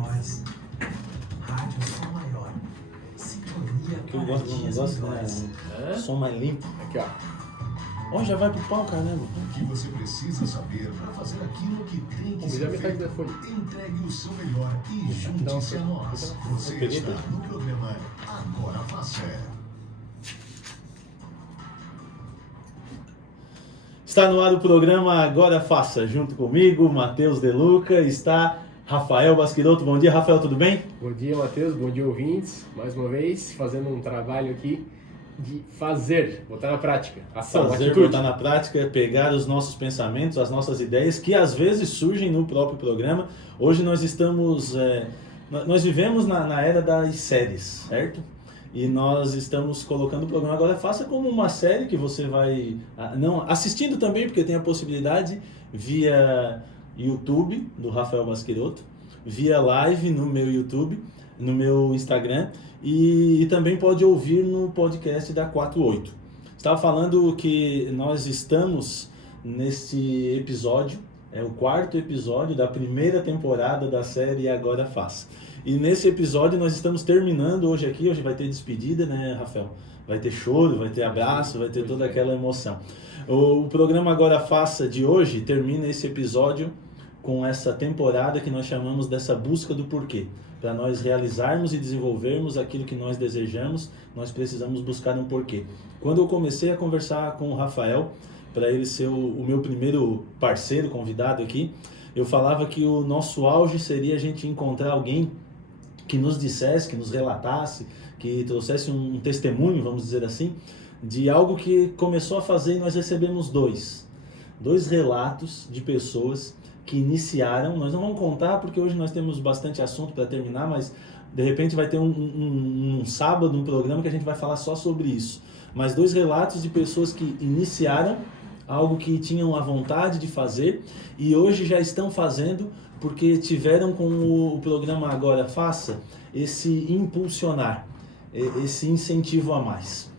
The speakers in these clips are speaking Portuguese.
nós. Rádio Som Maior. Sintonia Que eu gosto do negócio, né? Som mais limpo. Aqui, ó. Ó, já vai pro pau, caramba. O que você precisa saber para fazer aquilo que tem que ser feito. Entregue o seu melhor e junte-se a nós. Você está no programa Agora Faça. Está no ar o programa Agora Faça. Junto comigo, Matheus De Luca, está Rafael Basquirotto. Bom dia, Rafael, tudo bem? Bom dia, Matheus. Bom dia, ouvintes. Mais uma vez, fazendo um trabalho aqui de fazer, botar na prática. Ação, fazer, atitude. botar na prática, pegar os nossos pensamentos, as nossas ideias, que às vezes surgem no próprio programa. Hoje nós estamos... nós vivemos na era das séries, certo? E nós estamos colocando o programa Agora Faça como uma série que você vai... não assistindo também, porque tem a possibilidade via YouTube, do Rafael Basquirotto, via live no meu YouTube, no meu Instagram, e também pode ouvir no podcast da 48. Estava falando que nós estamos nesse episódio, é o 4º episódio da primeira temporada da série Agora Faça. E nesse episódio nós estamos terminando hoje aqui, hoje vai ter despedida, né, Rafael? Vai ter choro, vai ter abraço, vai ter toda aquela emoção. O programa Agora Faça de hoje termina esse episódio com essa temporada que nós chamamos dessa busca do porquê. Para nós realizarmos e desenvolvermos aquilo que nós desejamos, nós precisamos buscar um porquê. Quando eu comecei a conversar com o Rafael, para ele ser o meu primeiro parceiro, convidado aqui, eu falava que o nosso auge seria a gente encontrar alguém que nos dissesse, que nos relatasse, que trouxesse um testemunho, vamos dizer assim, de algo que começou a fazer, e nós recebemos dois relatos de pessoas que iniciaram. Nós não vamos contar porque hoje nós temos bastante assunto para terminar, mas de repente vai ter um sábado, um programa que a gente vai falar só sobre isso. Mas 2 relatos de pessoas que iniciaram algo que tinham a vontade de fazer e hoje já estão fazendo porque tiveram com o programa Agora Faça esse impulsionar, esse incentivo a mais.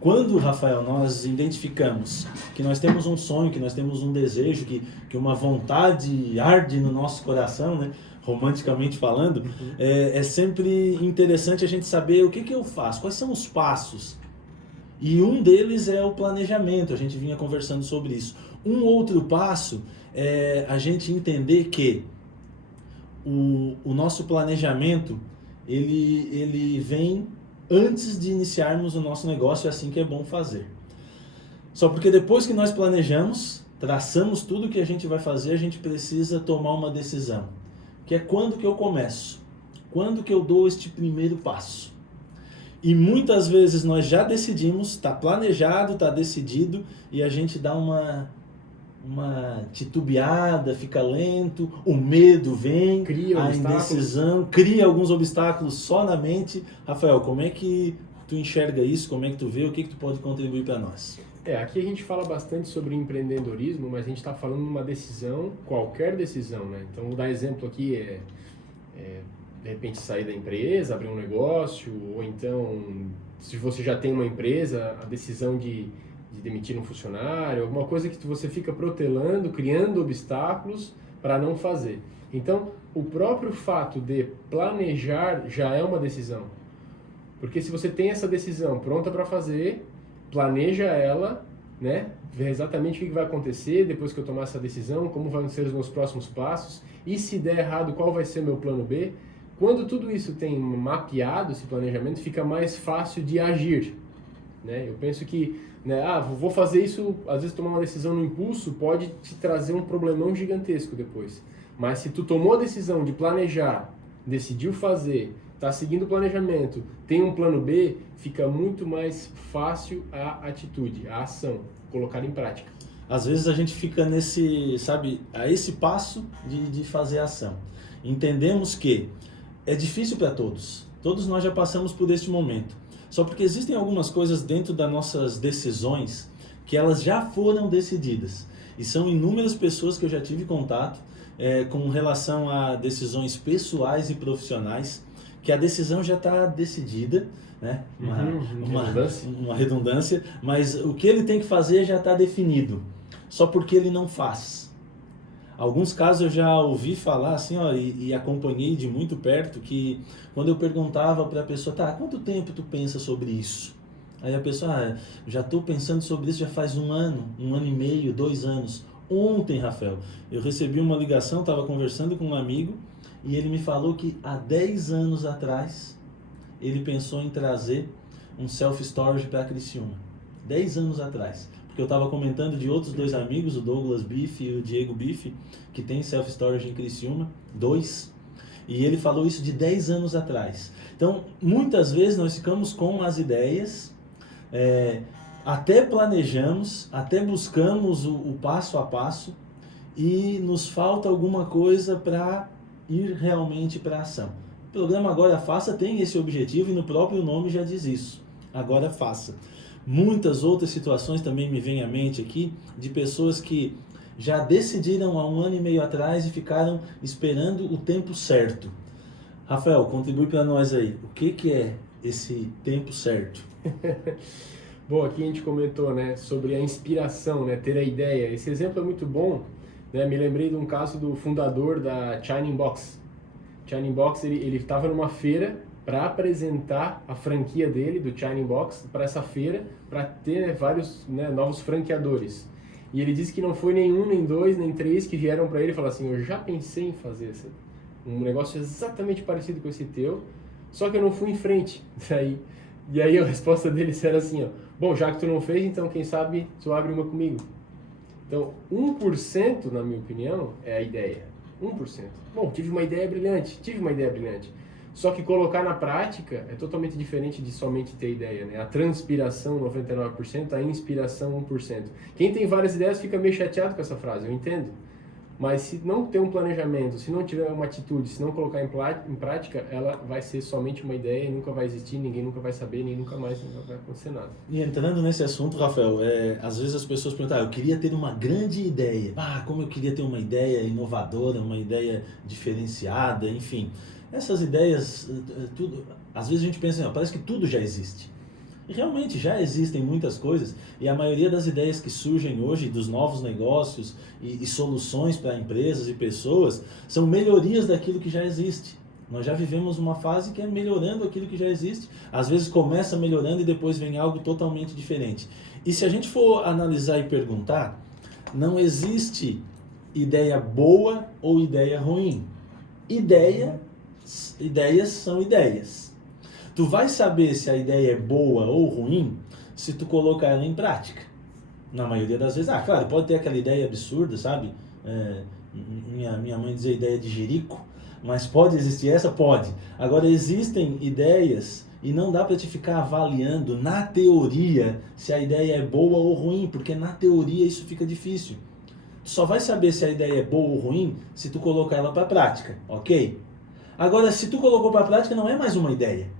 Quando, Rafael, nós identificamos que nós temos um sonho, que nós temos um desejo, que uma vontade arde no nosso coração, né? Romanticamente falando, é sempre interessante a gente saber o que eu faço, quais são os passos. E um deles é o planejamento, a gente vinha conversando sobre isso. Um outro passo é a gente entender que o nosso planejamento, ele vem antes de iniciarmos o nosso negócio, é assim que é bom fazer. Só porque depois que nós planejamos, traçamos tudo que a gente vai fazer, a gente precisa tomar uma decisão. Que é quando que eu começo? Quando que eu dou este primeiro passo? E muitas vezes nós já decidimos, está planejado, está decidido, e a gente dá uma titubeada, fica lento, o medo vem, a indecisão, cria alguns obstáculos só na mente. Rafael, como é que tu enxerga isso? Como é que tu vê? O que tu pode contribuir para nós? Aqui a gente fala bastante sobre empreendedorismo, mas a gente está falando de uma decisão, qualquer decisão, né? Então, vou dar exemplo aqui, de repente sair da empresa, abrir um negócio, ou então, se você já tem uma empresa, a decisão de demitir um funcionário, alguma coisa que você fica protelando, criando obstáculos para não fazer. Então, o próprio fato de planejar já é uma decisão. Porque se você tem essa decisão pronta para fazer, planeja ela, né? Vê exatamente o que vai acontecer depois que eu tomar essa decisão, como vão ser os meus próximos passos, e se der errado, qual vai ser o meu plano B. Quando tudo isso tem mapeado, esse planejamento, fica mais fácil de agir, né? Eu penso que, né, vou fazer isso, às vezes tomar uma decisão no impulso pode te trazer um problemão gigantesco depois. Mas se tu tomou a decisão de planejar, decidiu fazer, está seguindo o planejamento, tem um plano B, fica muito mais fácil a atitude, a ação, colocar em prática. Às vezes a gente fica a esse passo de fazer a ação. Entendemos que é difícil para todos. Todos nós já passamos por este momento. Só porque existem algumas coisas dentro das nossas decisões que elas já foram decididas. E são inúmeras pessoas que eu já tive contato com relação a decisões pessoais e profissionais, que a decisão já está decidida, né? Uma redundância, mas o que ele tem que fazer já está definido. Só porque ele não faz. Alguns casos eu já ouvi falar assim, ó, e acompanhei de muito perto, que quando eu perguntava para a pessoa, tá, quanto tempo tu pensa sobre isso? Aí a pessoa, já estou pensando sobre isso já faz 1 ano, 1 ano e meio, 2 anos. Ontem, Rafael, eu recebi uma ligação, estava conversando com um amigo, e ele me falou que há 10 anos atrás, ele pensou em trazer um self-storage para Criciúma. 10 anos atrás. Porque eu estava comentando de outros 2 amigos, o Douglas Biff e o Diego Biff, que tem self-storage em Criciúma, 2. E ele falou isso de 10 anos atrás. Então, muitas vezes nós ficamos com as ideias, até planejamos, até buscamos o passo a passo, e nos falta alguma coisa para ir realmente para a ação. O programa Agora Faça tem esse objetivo e no próprio nome já diz isso. Agora faça. Muitas outras situações também me vêm à mente aqui, de pessoas que já decidiram há 1 ano e meio atrás e ficaram esperando o tempo certo. Rafael, contribui para nós aí. O que é esse tempo certo? Bom, aqui a gente comentou, né, sobre a inspiração, né, ter a ideia. Esse exemplo é muito bom, né? Me lembrei de um caso do fundador da Shining Box. Shining Box, ele estava numa feira para apresentar a franquia dele, do Shining Box, para essa feira, para ter, né, vários, né, novos franqueadores. E ele disse que não foi nenhum, nem 2, nem 3 que vieram para ele e falaram assim, eu já pensei em fazer um negócio exatamente parecido com esse teu, só que eu não fui em frente. E aí a resposta deles era assim, ó, bom, já que tu não fez, então quem sabe tu abre uma comigo. Então, 1%, na minha opinião, é a ideia. 1%. Bom, tive uma ideia brilhante. Só que colocar na prática é totalmente diferente de somente ter ideia, né? A transpiração, 99%, a inspiração, 1%. Quem tem várias ideias fica meio chateado com essa frase, eu entendo. Mas se não ter um planejamento, se não tiver uma atitude, se não colocar em prática, ela vai ser somente uma ideia e nunca vai existir, ninguém nunca vai saber, nem nunca vai acontecer nada. E entrando nesse assunto, Rafael, às vezes as pessoas perguntam, eu queria ter uma grande ideia. Como eu queria ter uma ideia inovadora, uma ideia diferenciada, enfim. Essas ideias, tudo, às vezes a gente pensa, parece que tudo já existe. E realmente já existem muitas coisas, e a maioria das ideias que surgem hoje, dos novos negócios e soluções para empresas e pessoas, são melhorias daquilo que já existe. Nós já vivemos uma fase que é melhorando aquilo que já existe. Às vezes começa melhorando e depois vem algo totalmente diferente. E se a gente for analisar e perguntar, não existe ideia boa ou ideia ruim. Ideias são ideias. Tu vai saber se a ideia é boa ou ruim se tu colocar ela em prática. Na maioria das vezes, claro, pode ter aquela ideia absurda, sabe? Minha mãe dizia ideia de jirico, mas pode existir essa? Pode. Agora, existem ideias e não dá para te ficar avaliando na teoria se a ideia é boa ou ruim, porque na teoria isso fica difícil. Tu só vai saber se a ideia é boa ou ruim se tu colocar ela para prática, ok? Agora, se tu colocou para prática, não é mais uma ideia.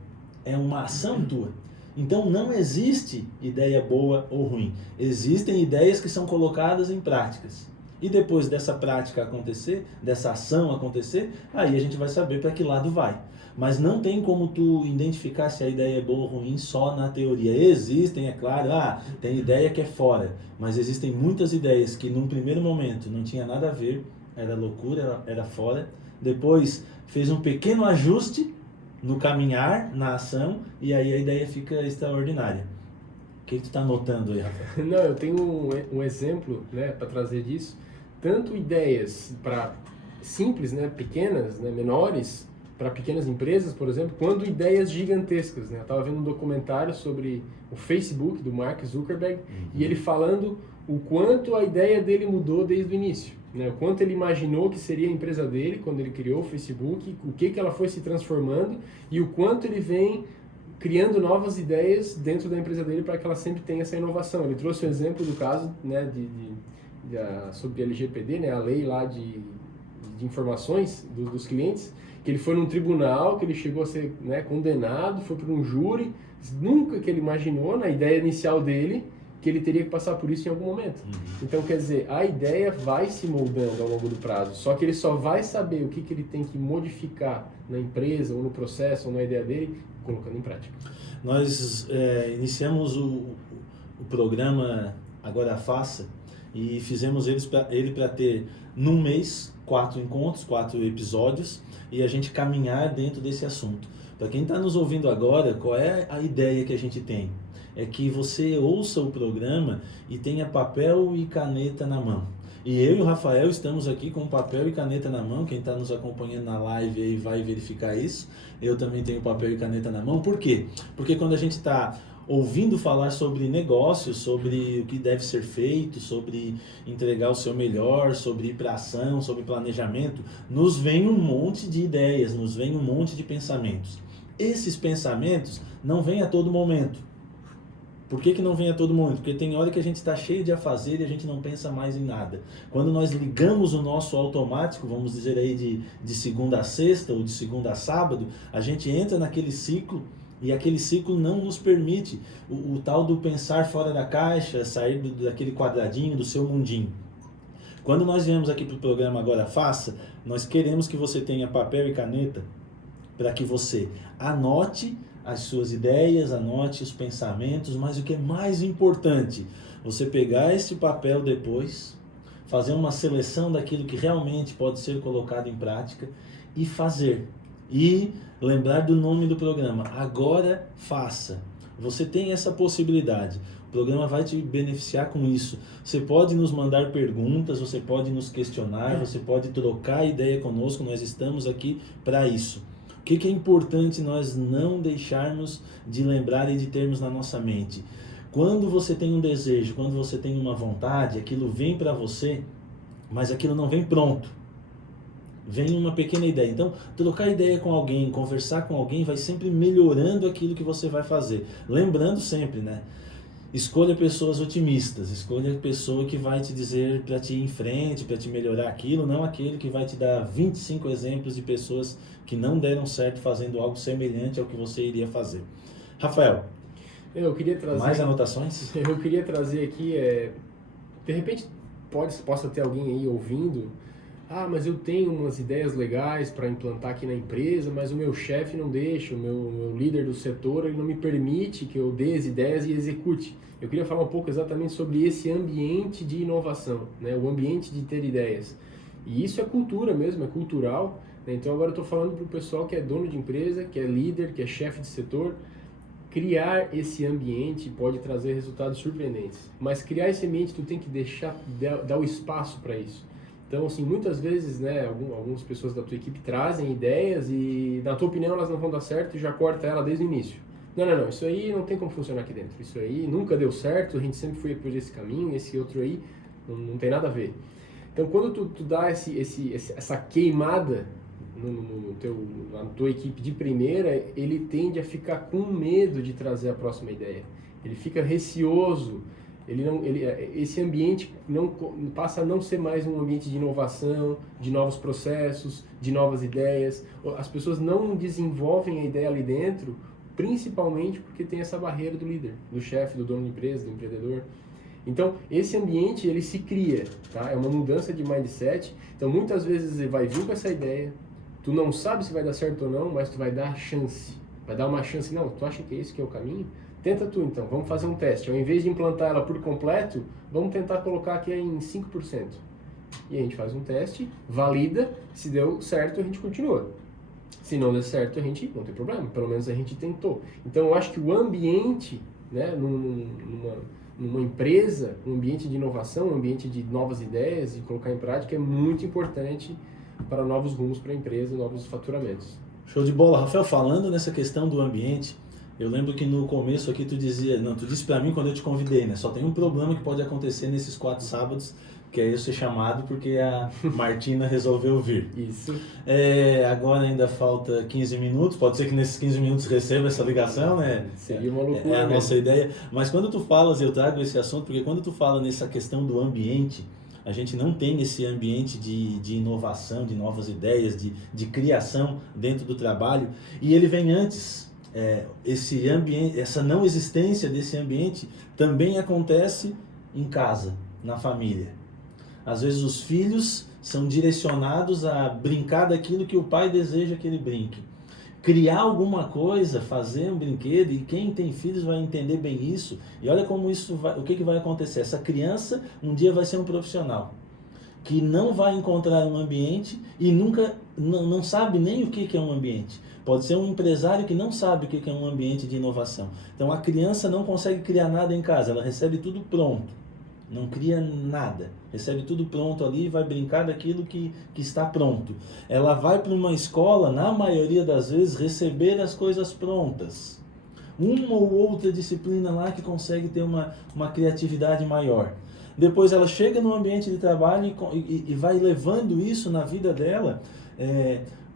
É uma ação tua. Então não existe ideia boa ou ruim. Existem ideias que são colocadas em práticas. E depois dessa prática acontecer, dessa ação acontecer, aí a gente vai saber para que lado vai. Mas não tem como tu identificar se a ideia é boa ou ruim só na teoria. Existem, é claro, tem ideia que é fora. Mas existem muitas ideias que num primeiro momento não tinha nada a ver, era loucura, era fora. Depois fez um pequeno ajuste no caminhar, na ação, e aí a ideia fica extraordinária. O que tu está notando aí, Rafael? Não, eu tenho um exemplo, né, para trazer disso. Tanto ideias para simples, né, pequenas, né, menores, para pequenas empresas, por exemplo, quanto ideias gigantescas. Né? Eu estava vendo um documentário sobre o Facebook, do Mark Zuckerberg, e ele falando o quanto a ideia dele mudou desde o início. Né, o quanto ele imaginou que seria a empresa dele quando ele criou o Facebook, o que ela foi se transformando e o quanto ele vem criando novas ideias dentro da empresa dele para que ela sempre tenha essa inovação. Ele trouxe um exemplo do caso, né, sobre LGPD, né, a lei lá de informações dos clientes, que ele foi num tribunal, que ele chegou a ser, né, condenado, foi para um júri, nunca que ele imaginou na ideia inicial dele que ele teria que passar por isso em algum momento. Então, quer dizer, a ideia vai se moldando ao longo do prazo, só que ele só vai saber o que ele tem que modificar na empresa, ou no processo, ou na ideia dele, colocando em prática. Nós iniciamos o programa Agora Faça, e fizemos ele para ter, num mês, 4 encontros, 4 episódios, e a gente caminhar dentro desse assunto. Para quem está nos ouvindo agora, qual é a ideia que a gente tem? É que você ouça o programa e tenha papel e caneta na mão. E eu e o Rafael estamos aqui com papel e caneta na mão. Quem está nos acompanhando na live aí vai verificar isso. Eu também tenho papel e caneta na mão. Por quê? Porque quando a gente está ouvindo falar sobre negócios, sobre o que deve ser feito, sobre entregar o seu melhor, sobre ir para ação, sobre planejamento, nos vem um monte de ideias, nos vem um monte de pensamentos. Esses pensamentos não vêm a todo momento. Por que não vem a todo momento? Porque tem hora que a gente está cheio de afazer e a gente não pensa mais em nada. Quando nós ligamos o nosso automático, vamos dizer aí de segunda a sexta ou de segunda a sábado, a gente entra naquele ciclo e aquele ciclo não nos permite o tal do pensar fora da caixa, sair daquele quadradinho, do seu mundinho. Quando nós viemos aqui para o programa Agora Faça, nós queremos que você tenha papel e caneta para que você anote as suas ideias, anote os pensamentos, mas o que é mais importante, você pegar esse papel depois, fazer uma seleção daquilo que realmente pode ser colocado em prática e fazer. E lembrar do nome do programa, Agora Faça. Você tem essa possibilidade. O programa vai te beneficiar com isso. Você pode nos mandar perguntas, você pode nos questionar, você pode trocar ideia conosco, nós estamos aqui para isso. O que é importante nós não deixarmos de lembrar e de termos na nossa mente? Quando você tem um desejo, quando você tem uma vontade, aquilo vem para você, mas aquilo não vem pronto. Vem uma pequena ideia. Então, trocar ideia com alguém, conversar com alguém, vai sempre melhorando aquilo que você vai fazer. Lembrando sempre, né? Escolha pessoas otimistas, escolha a pessoa que vai te dizer para te ir em frente, para te melhorar aquilo, não aquele que vai te dar 25 exemplos de pessoas que não deram certo fazendo algo semelhante ao que você iria fazer. Rafael, eu queria trazer, mais anotações? Eu queria trazer aqui, de repente possa ter alguém aí ouvindo, mas eu tenho umas ideias legais para implantar aqui na empresa, mas o meu chefe não deixa, o meu líder do setor, ele não me permite que eu dê as ideias e execute. Eu queria falar um pouco exatamente sobre esse ambiente de inovação, né? O ambiente de ter ideias. E isso é cultura mesmo, é cultural, né? Então agora eu estou falando para o pessoal que é dono de empresa, que é líder, que é chefe de setor, criar esse ambiente pode trazer resultados surpreendentes. Mas criar esse ambiente, tu tem que dar o espaço para isso. Então, assim, muitas vezes, né, algumas pessoas da tua equipe trazem ideias e, na tua opinião, elas não vão dar certo e já corta ela desde o início. Não, isso aí não tem como funcionar aqui dentro. Isso aí nunca deu certo, a gente sempre foi por esse caminho, esse outro aí não tem nada a ver. Então, quando tu dá essa queimada na tua equipe de primeira, ele tende a ficar com medo de trazer a próxima ideia. Ele fica receoso. Esse ambiente passa a não ser mais um ambiente de inovação, de novos processos, de novas ideias. As pessoas não desenvolvem a ideia ali dentro, principalmente porque tem essa barreira do líder, do chefe, do dono de empresa, do empreendedor. Então, esse ambiente, ele se cria, tá? É uma mudança de mindset. Então, muitas vezes você vai vir com essa ideia, tu não sabe se vai dar certo ou não, mas tu vai dar chance. Vai dar uma chance. Não, tu acha que esse que é o caminho? Tenta tu então, vamos fazer um teste. Ao invés de implantar ela por completo, vamos tentar colocar aqui em 5%. E a gente faz um teste, valida, se deu certo a gente continua. Se não der certo a gente não tem problema, pelo menos a gente tentou. Então eu acho que o ambiente, né, numa empresa, um ambiente de inovação, um ambiente de novas ideias e colocar em prática é muito importante para novos rumos para a empresa, novos faturamentos. Show de bola. Rafael, falando nessa questão do ambiente, eu lembro que no começo aqui tu disse para mim quando eu te convidei, né? Só tem um problema que pode acontecer nesses 4 sábados, que é eu ser chamado porque a Martina resolveu vir. Isso. Agora ainda falta 15 minutos, pode ser que nesses 15 minutos receba essa ligação, né? Seria uma loucura. É a nossa ideia. Mas quando tu falas, eu trago esse assunto, porque quando tu fala nessa questão do ambiente, a gente não tem esse ambiente de inovação, de novas ideias, de criação dentro do trabalho, e ele vem antes. Esse ambiente, essa não existência desse ambiente também acontece em casa, na família. Às vezes os filhos são direcionados a brincar daquilo que o pai deseja que ele brinque. criar alguma coisa, fazer um brinquedo, e quem tem filhos vai entender bem isso. E olha como isso vai, o que vai acontecer. Essa criança um dia vai ser um profissional que não vai encontrar um ambiente e nunca não sabe nem o que é um ambiente. Pode ser um empresário que não sabe o que é um ambiente de inovação. Então a criança não consegue criar nada em casa, ela recebe tudo pronto. Não cria nada, recebe tudo pronto ali e vai brincar daquilo que está pronto. Ela vai para uma escola, na maioria das vezes, receber as coisas prontas. Uma ou outra disciplina lá que consegue ter uma criatividade maior. Depois ela chega no ambiente de trabalho e vai levando isso na vida dela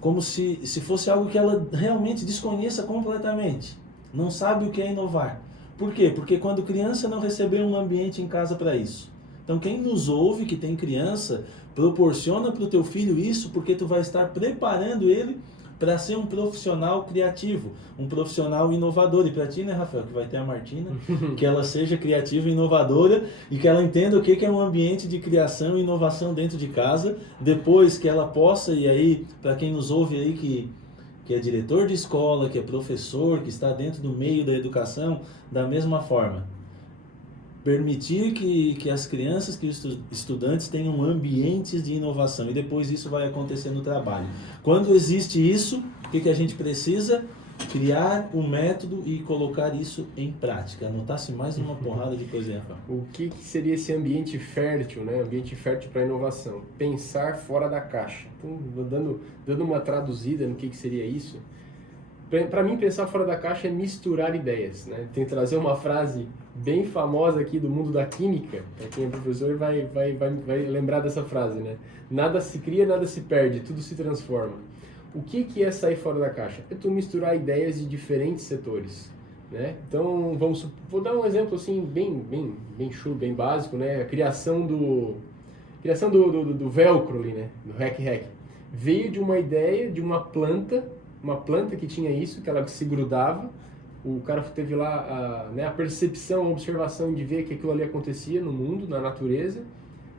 como se fosse algo que ela realmente desconheça completamente. Não sabe o que é inovar. Por quê? Porque quando criança não recebeu um ambiente em casa para isso. Então quem nos ouve, que tem criança, proporciona para o teu filho isso, porque tu vai estar preparando ele para ser um profissional criativo, um profissional inovador. E para ti, né, Rafael, que vai ter a Martina, que ela seja criativa e inovadora e que ela entenda o que é um ambiente de criação e inovação dentro de casa, depois que ela possa, e aí, para quem nos ouve aí que é diretor de escola, que é professor, que está dentro do meio da educação, da mesma forma. Permitir que as crianças, que os estudantes tenham ambientes de inovação, e depois isso vai acontecer no trabalho. Quando existe isso, o que a gente precisa? Criar um método e colocar isso em prática. Anotasse mais uma porrada de coisa aí, Rafael. O que seria esse ambiente fértil, né? Ambiente fértil para inovação. Pensar fora da caixa. Então, dando uma traduzida no que seria isso. Para mim, pensar fora da caixa é misturar ideias, né? Tem que trazer uma frase bem famosa aqui do mundo da química. Para quem é professor vai lembrar dessa frase, né? Nada se cria, nada se perde, tudo se transforma. O que é sair fora da caixa? É tu misturar ideias de diferentes setores, né? Então, vou dar um exemplo assim bem chulo, bem básico, né? A criação do velcro ali, né? Do hack. Veio de uma ideia de uma planta que tinha isso, que ela se grudava. O cara teve lá a percepção, a observação de ver que aquilo ali acontecia no mundo, na natureza,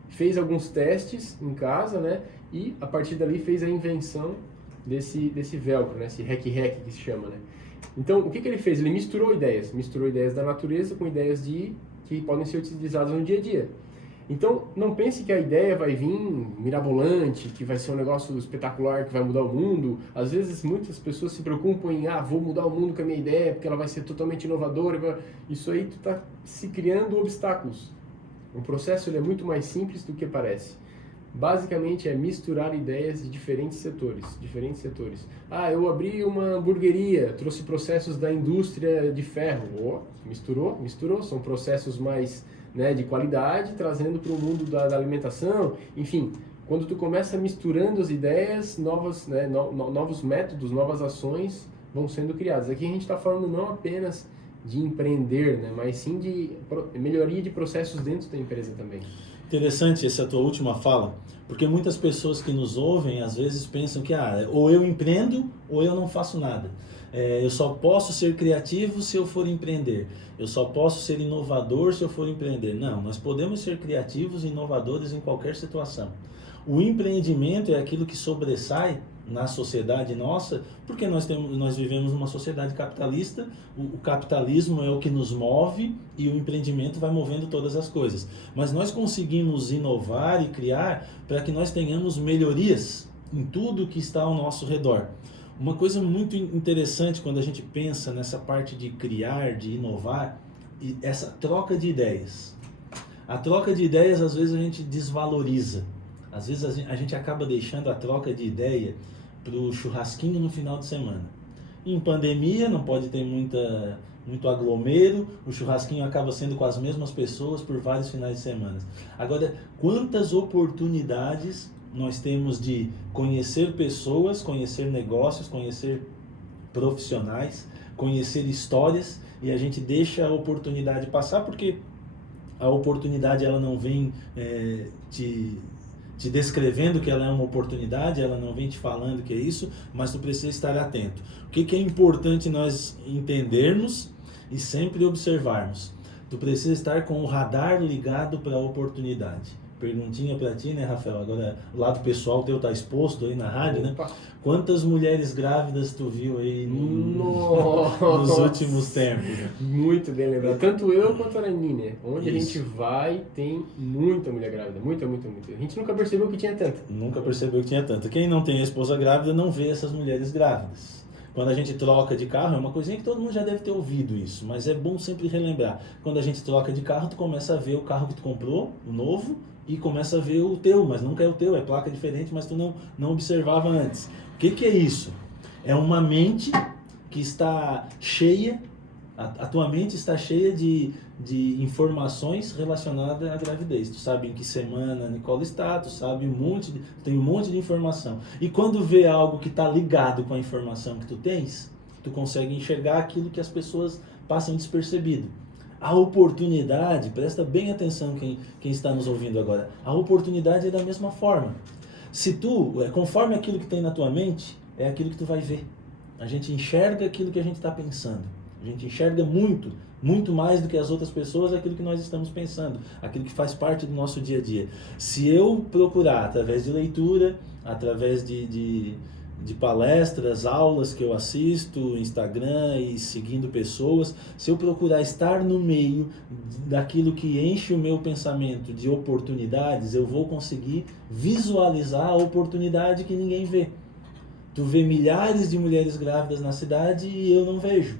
fez alguns testes em casa, né? E a partir dali fez a invenção desse velcro, né? Esse hack que se chama, né? Então, o que ele fez? Ele misturou ideias da natureza com ideias que podem ser utilizadas no dia a dia. Então, não pense que a ideia vai vir mirabolante, que vai ser um negócio espetacular, que vai mudar o mundo. Às vezes, muitas pessoas se preocupam em, vou mudar o mundo com a minha ideia, porque ela vai ser totalmente inovadora. Isso aí, tu está se criando obstáculos. O processo ele é muito mais simples do que parece. Basicamente, é misturar ideias de diferentes setores. Eu abri uma hamburgueria, trouxe processos da indústria de ferro. Misturou. São processos mais... de qualidade, trazendo para o mundo da alimentação, enfim, quando tu começa misturando as ideias, novos métodos, novas ações vão sendo criadas. Aqui a gente está falando não apenas de empreender, mas sim de melhoria de processos dentro da empresa também. Interessante essa tua última fala, porque muitas pessoas que nos ouvem às vezes pensam que ou eu empreendo ou eu não faço nada. Eu só posso ser criativo se eu for empreender. Eu só posso ser inovador se eu for empreender. Não, nós podemos ser criativos e inovadores em qualquer situação. O empreendimento é aquilo que sobressai na sociedade nossa, porque nós vivemos numa sociedade capitalista, o capitalismo é o que nos move e o empreendimento vai movendo todas as coisas. Mas nós conseguimos inovar e criar para que nós tenhamos melhorias em tudo que está ao nosso redor. Uma coisa muito interessante quando a gente pensa nessa parte de criar, de inovar, e essa troca de ideias. A troca de ideias, às vezes, a gente desvaloriza. Às vezes, a gente acaba deixando a troca de ideia para o churrasquinho no final de semana. Em pandemia, não pode ter muito aglomero, o churrasquinho acaba sendo com as mesmas pessoas por vários finais de semana. Agora, quantas oportunidades nós temos de conhecer pessoas, conhecer negócios, conhecer profissionais, conhecer histórias, e a gente deixa a oportunidade passar, porque a oportunidade ela não vem te descrevendo que ela é uma oportunidade, ela não vem te falando que é isso, mas tu precisa estar atento. O que é importante nós entendermos e sempre observarmos? Tu precisa estar com o radar ligado para a oportunidade. perguntinha para ti, né, Rafael? Agora, o lado pessoal teu tá exposto aí na rádio, né? Opa. Quantas mulheres grávidas tu viu aí Nossa. nos últimos tempos? Muito bem lembrado. Tanto eu quanto a Nani, né? Onde a gente vai, tem muita mulher grávida. Muita, muita, muita. A gente nunca percebeu que tinha tanta. Nunca percebeu que tinha tanta. Quem não tem a esposa grávida não vê essas mulheres grávidas. Quando a gente troca de carro, é uma coisinha que todo mundo já deve ter ouvido isso, mas é bom sempre relembrar. Quando a gente troca de carro, tu começa a ver o carro que tu comprou, o novo, e começa a ver o teu, mas nunca é o teu, é placa diferente, mas tu não observava antes. O que é isso? É uma mente que está cheia, a tua mente está cheia de informações relacionadas à gravidez. Tu sabe em que semana a Nicole está, tu sabe tem um monte de informação. E quando vê algo que está ligado com a informação que tu tens, tu consegue enxergar aquilo que as pessoas passam despercebido. A oportunidade, presta bem atenção quem está nos ouvindo agora, a oportunidade é da mesma forma. Se tu, conforme aquilo que tem na tua mente, é aquilo que tu vai ver. A gente enxerga aquilo que a gente está pensando. A gente enxerga muito mais do que as outras pessoas aquilo que nós estamos pensando, aquilo que faz parte do nosso dia a dia. Se eu procurar, através de leitura, através de palestras, aulas que eu assisto, Instagram e seguindo pessoas, se eu procurar estar no meio daquilo que enche o meu pensamento de oportunidades, eu vou conseguir visualizar a oportunidade que ninguém vê. Tu vê milhares de mulheres grávidas na cidade e eu não vejo.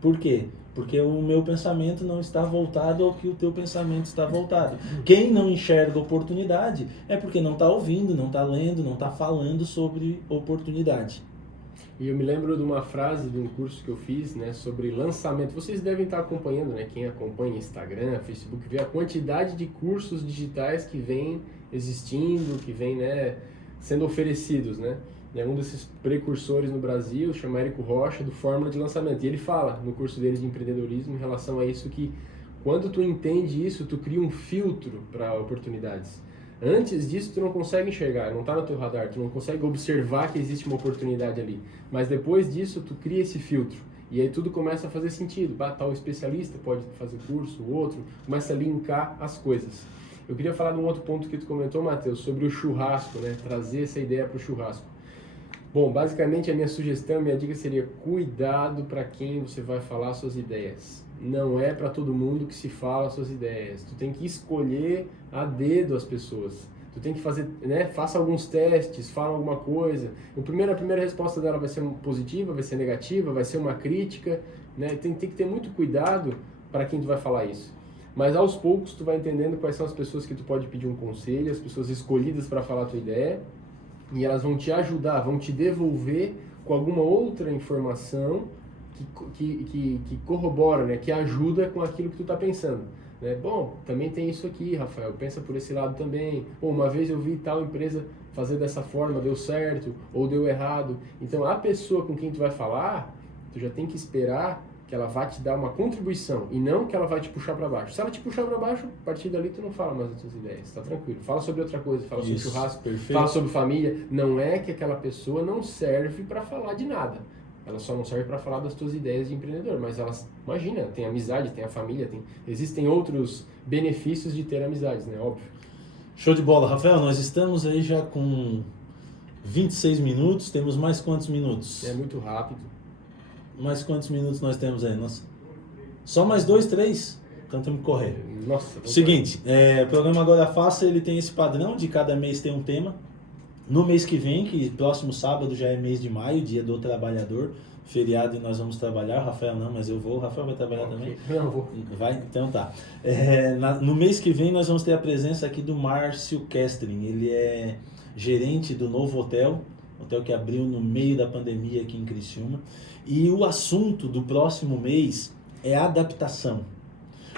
Por quê? Porque o meu pensamento não está voltado ao que o teu pensamento está voltado. Quem não enxerga oportunidade é porque não está ouvindo, não está lendo, não está falando sobre oportunidade. E eu me lembro de uma frase de um curso que eu fiz, né, sobre lançamento. Vocês devem estar acompanhando, né, quem acompanha Instagram, Facebook, vê a quantidade de cursos digitais que vem existindo, que vem, né, sendo oferecidos, né? Um desses precursores no Brasil chama Érico Rocha, do Fórmula de Lançamento. E ele fala no curso dele de empreendedorismo em relação a isso, que quando tu entende isso, tu cria um filtro para oportunidades. Antes disso, tu não consegue enxergar, não está no teu radar, tu não consegue observar que existe uma oportunidade ali. Mas depois disso, tu cria esse filtro. E aí tudo começa a fazer sentido. Tal especialista pode fazer curso, o outro, começa a linkar as coisas. Eu queria falar de um outro ponto que tu comentou, Matheus, sobre o churrasco, né? Trazer essa ideia para o churrasco. Bom, basicamente a minha sugestão, minha dica seria cuidado para quem você vai falar suas ideias. Não é para todo mundo que se fala suas ideias. Tu tem que escolher a dedo as pessoas. Tu tem que fazer, né? Faça alguns testes, fala alguma coisa. A primeira resposta dela vai ser positiva, vai ser negativa, vai ser uma crítica, né? Tem que ter muito cuidado para quem tu vai falar isso. Mas aos poucos tu vai entendendo quais são as pessoas que tu pode pedir um conselho, as pessoas escolhidas para falar a tua ideia. E elas vão te ajudar, vão te devolver com alguma outra informação que corrobora, né? Que ajuda com aquilo que tu está pensando. Né? Bom, também tem isso aqui, Rafael, pensa por esse lado também. Ou uma vez eu vi tal empresa fazer dessa forma, deu certo ou deu errado. Então a pessoa com quem tu vai falar, tu já tem que esperar que ela vai te dar uma contribuição e não que ela vai te puxar para baixo. Se ela te puxar para baixo, a partir dali tu não fala mais das suas ideias, tá tranquilo. Fala sobre outra coisa, fala sobre churrasco, perfeito. Fala sobre família. Não é que aquela pessoa não serve para falar de nada. Ela só não serve para falar das tuas ideias de empreendedor, mas elas, imagina, tem amizade, tem a família, existem outros benefícios de ter amizades, né? Óbvio. Show de bola. Rafael, nós estamos aí já com 26 minutos, temos mais quantos minutos? É muito rápido. Mais quantos minutos nós temos aí? Nossa. Só mais 2, 3? Então temos que correr. Nossa. Seguinte, o programa Agora Faça, ele tem esse padrão de cada mês ter um tema. No mês que vem, que próximo sábado já é mês de maio, dia do trabalhador, feriado e nós vamos trabalhar. Rafael não, mas eu vou. O Rafael vai trabalhar também? Não, vou. Vai? Então tá. No mês que vem nós vamos ter a presença aqui do Márcio Kestrin. Ele é gerente do novo hotel que abriu no meio da pandemia aqui em Criciúma. E o assunto do próximo mês é adaptação.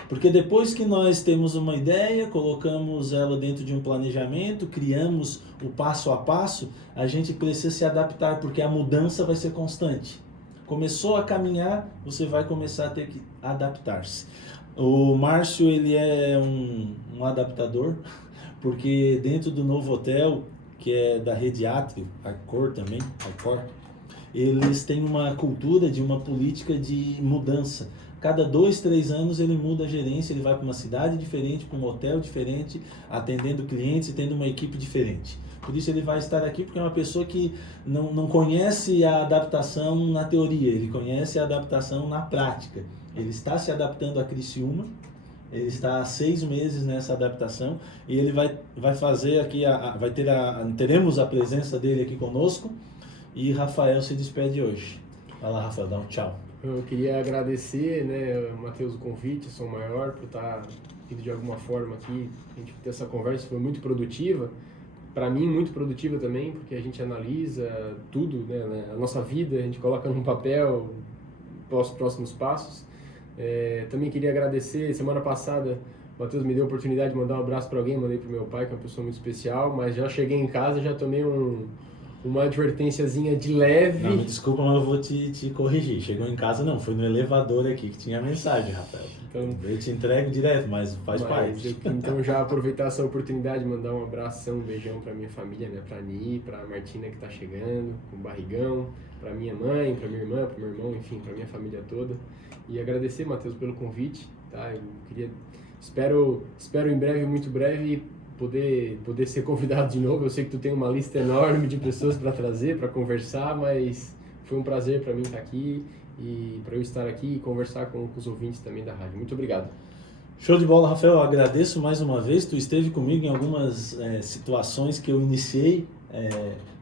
Porque depois que nós temos uma ideia, colocamos ela dentro de um planejamento, criamos o passo a passo, a gente precisa se adaptar, porque a mudança vai ser constante. Começou a caminhar, você vai começar a ter que adaptar-se. O Márcio, ele é um adaptador, porque dentro do novo hotel, que é da rede Átrio, Arcor também, Arcor, eles têm uma cultura de uma política de mudança. cada 2, 3 anos ele muda a gerência, ele vai para uma cidade diferente, para um hotel diferente, atendendo clientes e tendo uma equipe diferente. Por isso ele vai estar aqui, porque é uma pessoa que não conhece a adaptação na teoria, ele conhece a adaptação na prática. Ele está se adaptando a Criciúma, ele está há 6 meses nessa adaptação e ele vai fazer aqui, teremos a presença dele aqui conosco e Rafael se despede hoje. Vai lá, Rafael, dá um tchau. Eu queria agradecer, né, Matheus, o convite, Som Maior, por estar vindo de alguma forma aqui, a gente ter essa conversa, foi muito produtiva. Para mim, muito produtiva também, porque a gente analisa tudo, né, a nossa vida, a gente coloca num papel os próximos passos. Também queria agradecer, semana passada o Matheus me deu a oportunidade de mandar um abraço para alguém, mandei para o meu pai, que é uma pessoa muito especial, mas já cheguei em casa, já tomei uma advertênciazinha de leve. Não, me desculpa, mas eu vou te corrigir. Chegou em casa, não, foi no elevador aqui que tinha a mensagem, Rafael. Então, eu te entrego direto, mas faz parte. Então já aproveitar essa oportunidade de mandar um abração, um beijão para minha família, né, para a Ani, para a Martina que está chegando, com o barrigão, para minha mãe, para minha irmã, para meu irmão, enfim, para minha família toda. E agradecer, Matheus, pelo convite, tá? Eu espero em breve, muito breve, poder ser convidado de novo. Eu sei que tu tem uma lista enorme de pessoas para trazer, para conversar, mas foi um prazer para mim estar aqui e para eu estar aqui e conversar com os ouvintes também da rádio. Muito obrigado. Show de bola, Rafael. Eu agradeço mais uma vez. Tu esteve comigo em algumas situações que eu iniciei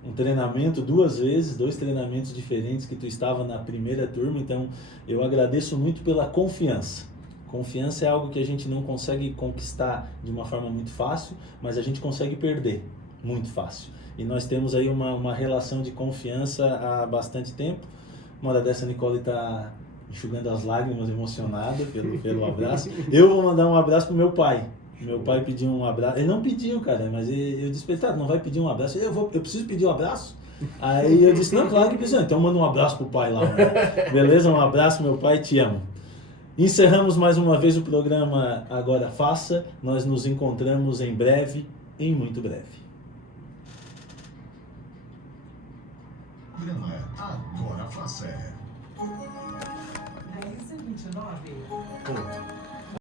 um treinamento 2 vezes, 2 treinamentos diferentes que tu estava na primeira turma. Então, eu agradeço muito pela confiança. Confiança é algo que a gente não consegue conquistar de uma forma muito fácil, mas a gente consegue perder muito fácil. E nós temos aí uma relação de confiança há bastante tempo. Uma hora dessa, a Nicole está enxugando as lágrimas, emocionada pelo abraço. Eu vou mandar um abraço pro meu pai. Meu pai pediu um abraço. Ele não pediu, cara, mas eu disse pra ele, tá, não vai pedir um abraço? Eu preciso pedir um abraço? Aí eu disse, não, claro que precisa. Então manda um abraço pro pai lá. Né? Beleza? Um abraço, meu pai, te amo. Encerramos mais uma vez o programa Agora Faça. Nós nos encontramos em breve, em muito breve. Programa Agora Faça.